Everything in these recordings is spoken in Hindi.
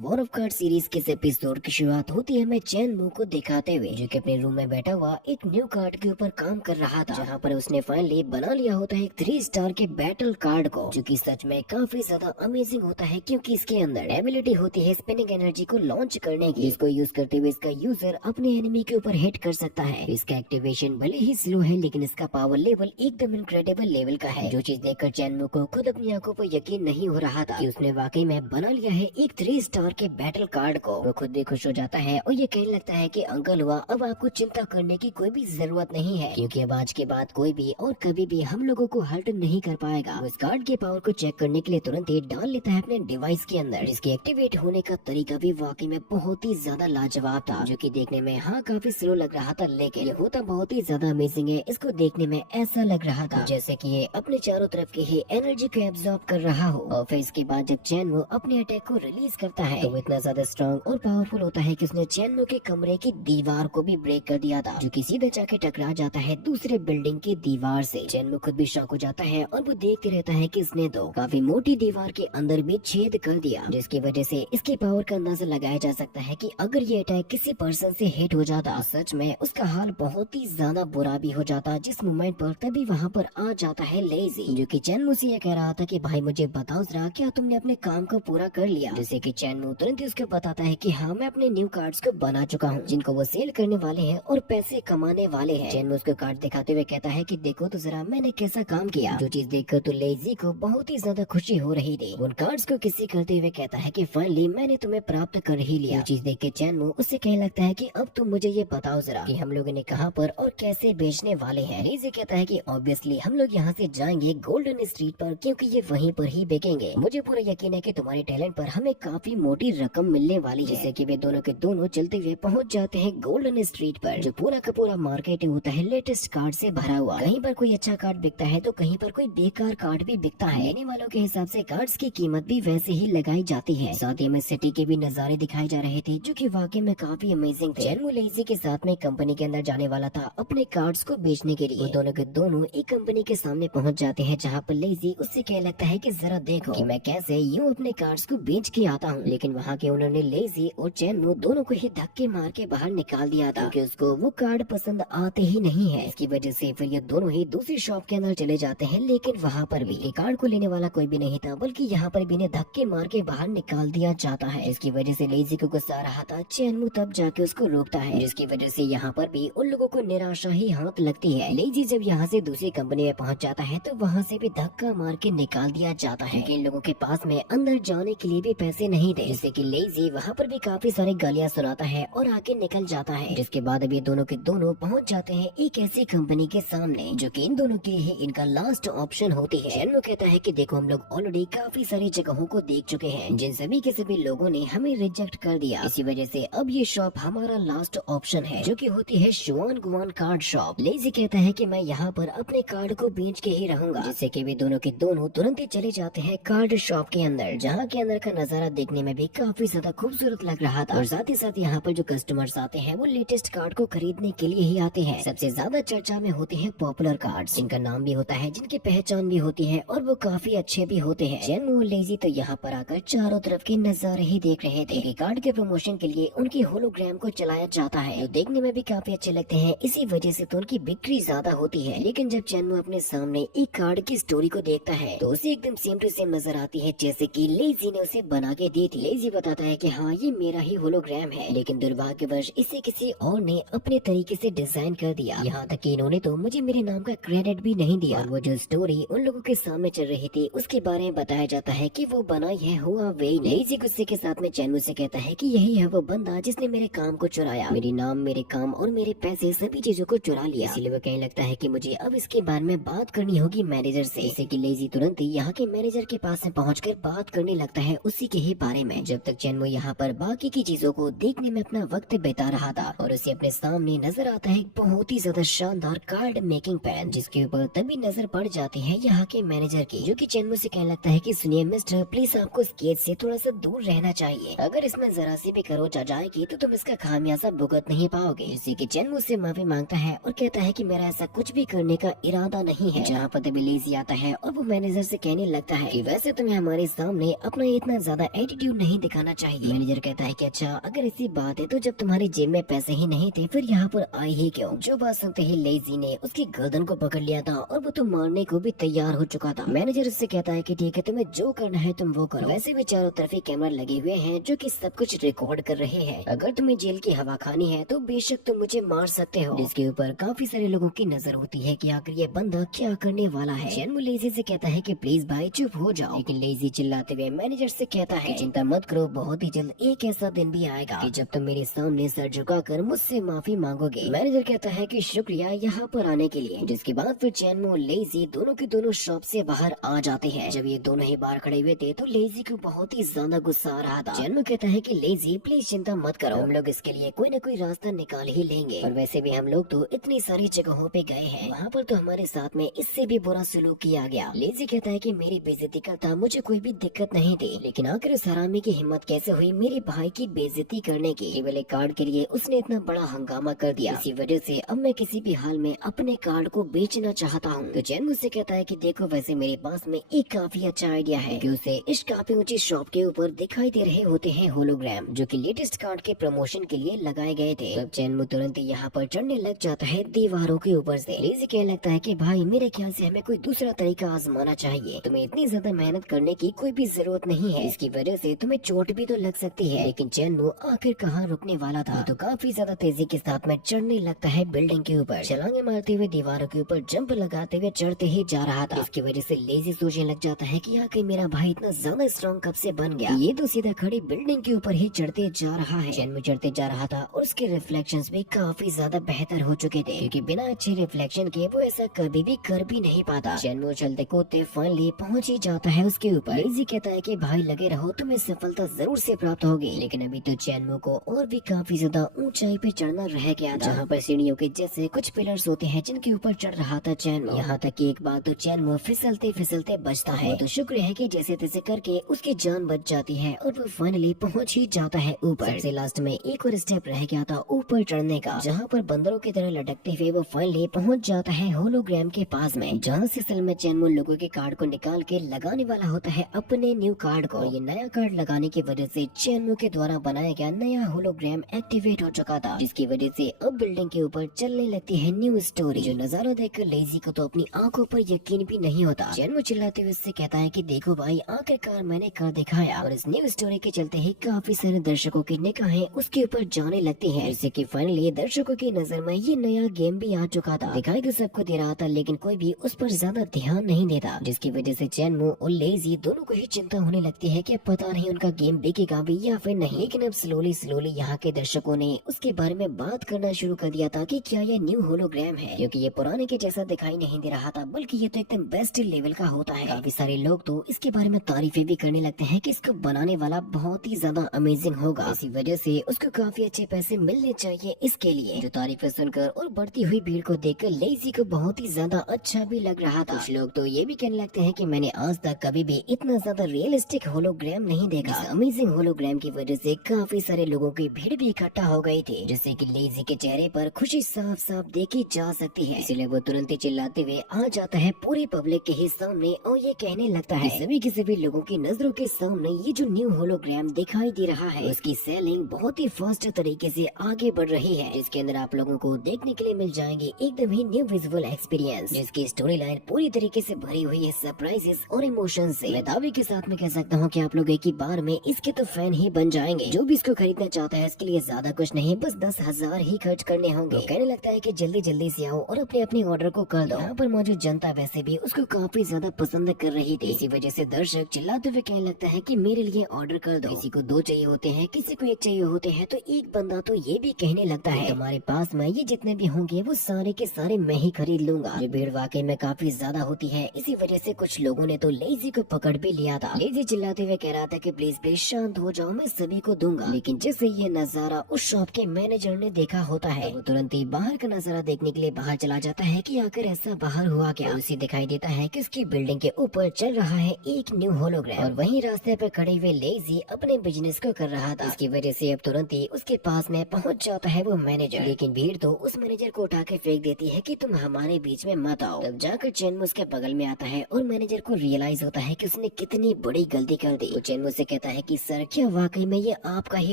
वॉर ऑफ कार्ड सीरीज के इस एपिसोड की शुरुआत होती है हमें चैन मू को दिखाते हुए, जो कि अपने रूम में बैठा हुआ एक न्यू कार्ड के ऊपर काम कर रहा था, जहाँ पर उसने फाइनली बना लिया होता है एक 3 स्टार के बैटल कार्ड को, जो कि सच में काफी ज्यादा अमेजिंग होता है क्योंकि इसके अंदर एबिलिटी होती है स्पिनिंग एनर्जी को लॉन्च करने की, जिसको यूज करते हुए इसका यूजर अपने एनिमी के ऊपर हिट कर सकता है। इसका एक्टिवेशन भले ही स्लो है लेकिन इसका पावर लेवल एकदम इनक्रेडिबल लेवल का है, जो चीज देखकर चैन मू को खुद अपनी आंखों पर यकीन नहीं हो रहा था कि उसने वाकई में बना लिया है एक 3 स्टार के बैटल कार्ड को। वो खुद भी खुश हो जाता है और ये कहने लगता है कि अंकल हुआ, अब आपको चिंता करने की कोई भी जरूरत नहीं है, क्योंकि अब आज के बाद कोई भी और कभी भी हम लोगों को हर्ट नहीं कर पाएगा। वो इस कार्ड के पावर को चेक करने के लिए तुरंत ही डाल लेता है अपने डिवाइस के अंदर, जिसके एक्टिवेट होने का तरीका भी वाकई में बहुत ही ज्यादा लाजवाब था, जो कि देखने में काफी स्लो लग रहा था, लेकिन ये होता बहुत ही ज्यादा अमेजिंग है। इसको देखने में ऐसा लग रहा था जैसे कि ये अपने चारों तरफ की ही एनर्जी को एब्जॉर्ब कर रहा हो। और फिर इसके बाद जब चैन वो अपने अटैक को रिलीज करता है तो वो इतना ज्यादा स्ट्रॉन्ग और पावरफुल होता है कि उसने चैन वो के कमरे की दीवार को भी ब्रेक कर दिया था, जो कि सीधे जाके टकरा जाता है दूसरे बिल्डिंग की दीवार से। चैन वो खुद भी शॉक हो जाता है और वो देखते रहता है कि इसने तो काफी मोटी दीवार के अंदर भी छेद कर दिया, जिसकी वजह से इसके पावर का अंदाजा लगाया जा सकता है कि अगर ये अटैक किसी पर्सन से हिट हो जाता, सच में उसका हाल बहुत ही ज्यादा बुरा भी हो जाता। जिस मोमेंट पर तभी वहाँ पर आ जाता है लेजी, जो कि चैन मू से ये कह रहा था कि भाई मुझे बताओ जरा, क्या तुमने अपने काम को पूरा कर लिया? जैसे कि चैन मू तुरंत ही उसको बताता है कि हाँ, मैं अपने न्यू कार्ड्स को बना चुका हूँ, जिनको वो सेल करने वाले हैं और पैसे कमाने वाले हैं। चैन मू उसको कार्ड दिखाते हुए कहता है कि देखो तो जरा मैंने कैसा काम किया, जो चीज देखकर तो लेजी को बहुत ही ज्यादा खुशी हो रही थी। उन कार्ड्स को किसी करते हुए कहता है कि फाइनली मैंने तुम्हें प्राप्त कर ही लिया। जो चीज देख के चैन मू उससे कहने लगता है कि अब तुम मुझे ये बताओ जरा कि हम लोगों ने कहाँ पर और कैसे बेचने वाले हैं। लेजी कहता है कि ऑब्वियसली हम लोग यहाँ से जाएंगे गोल्डन स्ट्रीट पर, क्योंकि ये वहीं पर ही बिकेंगे। मुझे पूरा यकीन है कि तुम्हारे टैलेंट पर हमें काफी मोटी रकम मिलने वाली है। जिससे कि वे दोनों के दोनों चलते हुए पहुंच जाते हैं गोल्डन स्ट्रीट पर, जो पूरा का पूरा मार्केट होता है लेटेस्ट कार्ड से भरा हुआ। कहीं पर कोई अच्छा कार्ड बिकता है तो कहीं पर कोई बेकार कार्ड भी बिकता है। लेने वालों के हिसाब से कार्ड्स की कीमत भी वैसे ही लगाई जाती है। साथ ही हमें सिटी के भी नजारे दिखाए जा रहे थे, जो कि वाकई में काफी अमेजिंग थे। चैन मू लेजी के साथ में कंपनी के अंदर जाने वाला था अपने कार्ड्स को बेचने के लिए। वो दोनों के दोनों एक कंपनी के सामने पहुंच जाते हैं, जहां पर लेजी उससे कहने लगता है कि जरा देखो कि मैं कैसे यूं अपने कार्ड्स को बेच के आता हूं। लेकिन वहां के ओनर ने लेजी और चैन मू दोनों को ही धक्के मार के बाहर निकाल दिया था, क्योंकि उसको वो कार्ड पसंद आते ही नहीं है। इसकी वजह से फिर ये दोनों ही दूसरी शॉप के अंदर चले जाते हैं, लेकिन वहाँ पर भी ये कार्ड को लेने वाला कोई भी नहीं था, बल्कि यहाँ पर भी इन्हें धक्के मार के बाहर निकाल दिया जाता है। इसकी वजह से लेजी को गुस्सा आ रहा था। चैन मू तब जाके उसको रोकता है, जिसकी वजह से यहाँ पर भी उन लोगों को निराशा ही हाथ लगती है। लेजी जब यहाँ से दूसरी कंपनी में पहुँच जाता है तो वहाँ से भी धक्का मार के निकाल दिया जाता है, क्योंकि इन लोगों के पास में अंदर जाने के लिए भी पैसे नहीं थे, जिससे कि लेजी वहाँ पर भी काफी सारी गालियाँ सुनाता है और आके निकल जाता है। जिसके बाद अब ये दोनों के दोनों पहुँच जाते हैं एक ऐसी कंपनी के सामने, जो कि इन दोनों के लिए इनका लास्ट ऑप्शन होती है। चैन मू कहता है कि देखो हम लोग ऑलरेडी काफी सारी जगहों को देख चुके हैं, जिन सभी के सभी लोगों ने हमें रिजेक्ट कर दिया। इसी वजह से अब ये शॉप हमारा लास्ट ऑप्शन है, जो कि होती है शुआन गुआन कार्ड शॉप। लेजी कहता है कि मैं यहाँ पर अपने कार्ड को बेच के ही रहूंगा, जिससे कि वे दोनों के दोनों तुरंत ही चले जाते हैं कार्ड शॉप के अंदर, जहाँ के अंदर का नजारा देखने में भी काफी ज्यादा खूबसूरत लग रहा था। और साथ ही साथ यहाँ पर जो कस्टमर्स आते हैं वो लेटेस्ट कार्ड को खरीदने के लिए ही आते हैं। सबसे ज्यादा चर्चा में होते हैं पॉपुलर कार्ड्स, जिनका नाम भी होता है, जिनकी पहचान भी होती है और वो काफी अच्छे भी होते हैं। चैन मू और लेजी तो यहाँ पर आकर चारों तरफ के नजारे ही देख रहे थे कि कार्ड के प्रमोशन के लिए उनकी होलोग्राम को चलाया जाता है, जो देखने में भी काफी अच्छे लगते हैं। इसी वजह से तो उनकी बिक्री ज्यादा होती है। लेकिन जब चैन मू अपने सामने एक कार्ड की स्टोरी को देखता है तो उसे एकदम सेम टू सेम नजर आती है जैसे कि लेजी ने उसे बना के दी थी। लेजी बताता है कि हाँ, ये मेरा ही होलोग्राम है, लेकिन दुर्भाग्यवश इसे किसी और ने अपने तरीके से डिजाइन कर दिया। यहाँ तक कि इन्होंने तो मुझे मेरे नाम का क्रेडिट भी नहीं दिया। और वो जो स्टोरी उन लोगों के सामने चल रही थी उसके बारे में बताया जाता है कि वो बनाई है हुआवेई ने। लेजी गुस्से के साथ में चैन मू से कहता है कि यही है वो बंदा जिसने मेरे काम को चुराया, मेरी नाम, मेरे काम और मेरे पैसे सभी चीजों को चुरा लिया। इसलिए वो कहने लगता है कि मुझे अब इसके बारे में बात करनी होगी मैनेजर से। जैसे कि लेजी तुरंत ही यहाँ के मैनेजर के पास में पहुंचकर बात करने लगता है उसी के ही बारे में। जब तक चैन मू यहाँ पर बाकी की चीजों को देखने में अपना वक्त बिता रहा था और उसे अपने सामने नजर आता है बहुत ही ज्यादा शानदार कार्ड मेकिंग पेन, जिसके ऊपर तभी नजर पड़ जाती है यहाँ के मैनेजर की, जो कि चैन मू से कहने लगता है कि सुनिए मिस्टर, प्लीज आपको इस केस से थोड़ा सा दूर रहना चाहिए। अगर इसमें जरा सी भी खरोच आ जाएगी तो तुम इसका खामियाजा भुगत नहीं पाओगे। जिससे कि चैन मू से माफी मांगता है और कहता है कि मेरा ऐसा कुछ भी करने का इरादा नहीं है। जहाँ पर तभी लेजी आता है और वो मैनेजर से कहने लगता है कि वैसे तुम्हें हमारे सामने अपना इतना ज्यादा एटीट्यूड नहीं नहीं दिखाना चाहिए। मैनेजर कहता है कि अच्छा अगर ऐसी बात है तो जब तुम्हारी जेब में पैसे ही नहीं थे फिर यहाँ पर आए ही क्यों। जो बात सुनते ही लेजी ने उसकी गर्दन को पकड़ लिया था और वो तो मारने को भी तैयार हो चुका था। मैनेजर उससे कहता है कि ठीक है तुम्हें जो करना है तुम वो करो। वैसे भी चारों तरफ ही कैमरा लगे हुए हैं जो कि सब कुछ रिकॉर्ड कर रहे हैं। अगर तुम्हें जेल की हवा खानी है तो बेशक तुम मुझे मार सकते हो। जिसके ऊपर काफी सारे लोगों की नजर होती है कि आखिर ये बंदा क्या करने वाला है। चैनमू लेजी से कहता है कि प्लीज भाई चुप हो जाओ, लेकिन लेजी चिल्लाते हुए मैनेजर से कहता है चिंता मत करो, बहुत ही जल्द एक ऐसा दिन भी आएगा कि जब तुम मेरे सामने सर झुकाकर मुझसे माफी मांगोगे। मैनेजर कहता है कि शुक्रिया यहाँ पर आने के लिए। जिसके बाद फिर चैनमू और लेजी दोनों के दोनों शॉप से बाहर आ जाते हैं। जब ये दोनों ही बाहर खड़े हुए थे तो लेजी को बहुत ही ज्यादा गुस्सा आ रहा था। चैनमू कहता है कि लेजी प्लीज चिंता मत करो, हम लोग इसके लिए कोई न कोई रास्ता निकाल ही लेंगे। और वैसे भी हम लोग तो इतनी सारी जगहों पे गए हैं, वहाँ पर तो हमारे साथ में इससे भी बुरा सलूक किया गया। लेजी कहता है कि मेरी बेइज्जती करता मुझे कोई भी दिक्कत नहीं थी, लेकिन आखिर उस हरामी की हिम्मत कैसे हुई मेरे भाई की बेइज्जती करने की। केवल एक कार्ड के लिए उसने इतना बड़ा हंगामा कर दिया। इसी वजह से अब मैं किसी भी हाल में अपने कार्ड को बेचना चाहता हूँ। तो चैन मुझसे कहता है कि देखो वैसे मेरे पास में एक काफी अच्छा आइडिया है कि उसे इस काफी ऊंची शॉप के ऊपर दिखाई दे रहे होते हैं होलोग्राम, जो कि लेटेस्ट कार्ड के प्रमोशन के लिए लगाए गए थे। तब चैनमू तुरंत यहाँ पर चढ़ने लग जाता है दीवारों के ऊपर से। लेजी कहने लगता है कि भाई मेरे ख्याल से हमें कोई दूसरा तरीका आजमाना चाहिए, तुम्हें इतनी ज्यादा मेहनत करने की कोई भी जरूरत नहीं है, इसकी वजह से तुम्हें चोट भी तो लग सकती है। लेकिन चैनमू आखिर कहाँ रुकने वाला था, तो काफी ज्यादा तेजी के साथ में चढ़ने लगता है बिल्डिंग के ऊपर, छलांगे मारते हुए दीवारों के ऊपर जंप लगाते हुए चढ़ते ही जा रहा था। इसकी वजह से लेजी सोचने लग जाता है कि आखिर मेरा भाई इतना ज्यादा स्ट्रॉन्ग कब से बन गया, ये तो सीधा खड़ी बिल्डिंग के ऊपर ही चढ़ते जा रहा है। चैनमू चढ़ते जा रहा था और उसके रिफ्लेक्शंस भी काफी ज्यादा बेहतर हो चुके थे, क्योंकि बिना अच्छे रिफ्लेक्शन के वो ऐसा कभी भी कर भी नहीं पाता। चैनमू चलते कूदते फाइनली पहुंच ही जाता है उसके ऊपर। लेजी कहता है कि भाई लगे रहो तुम्हें सफलता जरूर से प्राप्त होगी। लेकिन अभी तो चैनमू को और भी काफी ज्यादा ऊंचाई पे चढ़ना रह गया था, जहाँ पर सीढ़ियों के जैसे कुछ पिलर्स होते हैं जिनके ऊपर चढ़ रहा था चैनमू। यहाँ तक कि एक बार तो चैनमू फिसलते फिसलते बचता है, तो शुक्र है कि जैसे तैसे करके उसकी जान बच जाती है और वो फाइनली पहुंच ही जाता है ऊपर। सबसे लास्ट में एक और स्टेप रह गया था ऊपर चढ़ने का, जहाँ पर बंदरों की तरह लटकते हुए वो फाइनली पहुंच जाता है होलोग्राम के पास में, जहाँ से असल में चैनमू लोगों के कार्ड को निकाल के लगाने वाला होता है अपने न्यू कार्ड को। ये नया कार्ड लगाने की वजह से चैनमू के द्वारा बनाया गया नया होलोग्राम एक्टिवेट हो चुका था, जिसकी वजह से अब बिल्डिंग के ऊपर चलने लगती है न्यू स्टोरी। जो नजारा देखकर लेजी को तो अपनी आंखों पर यकीन भी नहीं होता। चैनमू चिल्लाते हुए उससे कहता है कि देखो भाई आखिरकार मैंने कर दिखाया। और इस न्यू स्टोरी के चलते ही काफी सारे दर्शकों की निगाहें उसके ऊपर जाने लगती हैं, जिससे कि फाइनली दर्शकों की नजर में ये नया गेम भी आ चुका था। दिखाई तो सबको दे रहा था, लेकिन कोई भी उस पर ज्यादा ध्यान नहीं देता, जिसकी वजह से चैनमू और लेजी दोनों को ही चिंता होने लगती है कि पता नहीं उनका गेम बिकेगा भी या फिर नहीं। लेकिन अब स्लोली स्लोली यहाँ के दर्शकों ने उसके बारे में बात करना शुरू कर दिया था कि क्या ये न्यू होलोग्राम है, क्योंकि ये पुराने के जैसा दिखाई नहीं दे रहा था, बल्कि ये तो एकदम बेस्ट लेवल का होता है। काफी सारे लोग तो इसके बारे में तारीफें भी करने लगते हैं कि इसको बनाने वाला बहुत ही ज्यादा अमेजिंग होगा। इसी वजह से उसको काफी अच्छे पैसे मिलने चाहिए इसके लिए। जो तारीफें सुनकर और बढ़ती हुई भीड़ को देखकर लेजी को बहुत ही ज्यादा अच्छा भी लग रहा था। कुछ लोग तो ये भी कहने लगते हैं कि मैंने आज तक कभी भी इतना ज्यादा रियलिस्टिक होलोग्राम नहीं देखा। इस अमेजिंग होलोग्राम की वजह से काफी सारे लोगों की भीड़ भी इकट्ठा हो गई थी, जिससे कि लेजी के चेहरे पर खुशी साफ साफ देखी जा सकती है। इसलिए वो तुरंत ही चिल्लाते हुए आ जाता है पूरी पब्लिक के ही सामने और ये कहने लगता है सभी के सभी लोगों की नजरों के सामने ये जो न्यू होलोग्राम दिखाई दे रहा है उसकी सेलिंग बहुत ही फास्ट तरीके से आगे बढ़ रही है, जिसके अंदर आप लोगों को देखने के लिए मिल जाएंगे एकदम ही न्यू विजुअल एक्सपीरियंस, जिसकी स्टोरी लाइन पूरी तरीके से भरी हुई है सरप्राइजेस और इमोशन से। मैं दावे के साथ में कह सकता हूँ कि आप लोग एक ही बार में इसके तो फैन ही बन जाएंगे। जो भी इसको खरीदना चाहता है इसके लिए ज्यादा कुछ नहीं, बस 10,000 ही खर्च करने होंगे। तो कहने लगता है कि जल्दी जल्दी से आओ और अपने अपने ऑर्डर को कर दो। यहाँ पर मौजूद जनता वैसे भी उसको काफी ज्यादा पसंद कर रही थी, इसी वजह से दर्शक चिल्लाते हुए कहने लगता है कि मेरे लिए ऑर्डर कर दो। किसी को 2 चाहिए होते हैं, किसी को 1 चाहिए होते हैं, तो एक बंदा तो ये भी कहने लगता है तुम्हारे पास में ये जितने भी होंगे वो सारे के सारे मैं ही खरीद लूंगा। जो भीड़ वाकई में काफी ज्यादा होती है, इसी वजह से कुछ लोगों ने तो लेजी को पकड़ भी लिया था। लेजी चिल्लाते हुए कह रहा था कि प्लीज प्लीज शांत हो जाओ, मैं सभी को दूंगा। लेकिन जैसे ये नजारा उस शॉप के मैनेजर ने देखा होता है, वो तुरंत ही बाहर का नजारा देखने के लिए बाहर चला जाता है कि आखिर ऐसा बाहर हुआ क्या। उसे दिखाई देता है कि उसकी बिल्डिंग के ऊपर चल रहा है एक न्यू होलोग्राम और वहीं रास्ते पर खड़े हुए लेजी अपने बिजनेस को कर रहा था। इसकी वजह से अब तुरंत ही उसके पास में पहुंच जाता है वो मैनेजर। लेकिन भीड़ तो उस मैनेजर को उठा के फेंक देती है कि तुम हमारे बीच में मत आओ। तब जाकर चैनमू उसके बगल में आता है और मैनेजर को रियलाइज होता है कि उसने कितनी बड़ी गलती कर दी। वो चैनमू से कहता कहता है कि सर क्या वाकई में ये आपका ही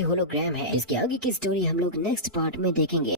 होलोग्राम है। इसके आगे की स्टोरी हम लोग नेक्स्ट पार्ट में देखेंगे।